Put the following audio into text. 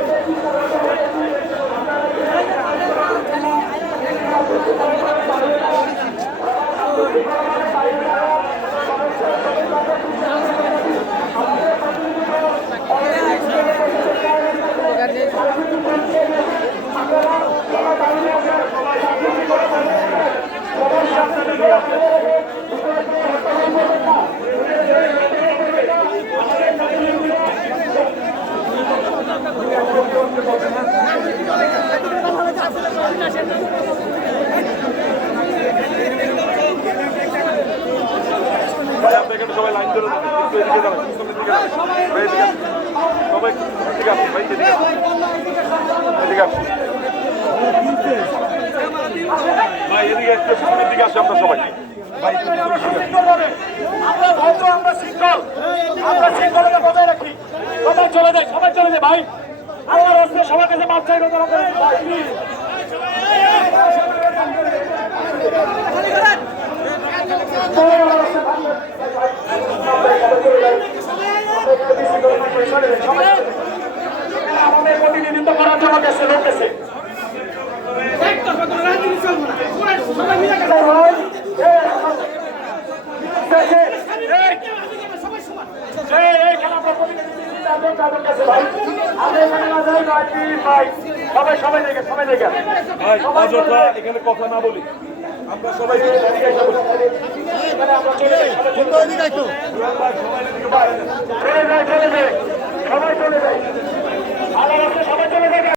ভাই আপনি সবাই লাইন ধরে। ভাই এদিকে আসুন, ভাই এদিকে আমরা সবাই। আমরা ভদ্র আমরা শৃঙ্খল আমরা শৃঙ্খলতা বজায় রাখি সবাই চলে যায় সবাই চলে যায় ভাই রাস্তায় সবার কাছে মাপ প্রতিনিধিত্ব করার জন্য গেছে লোক গেছে সবাই সবাই দেখে সবাই দেখে। এখানে কথা না বলি। আমরা সবাই। আমরা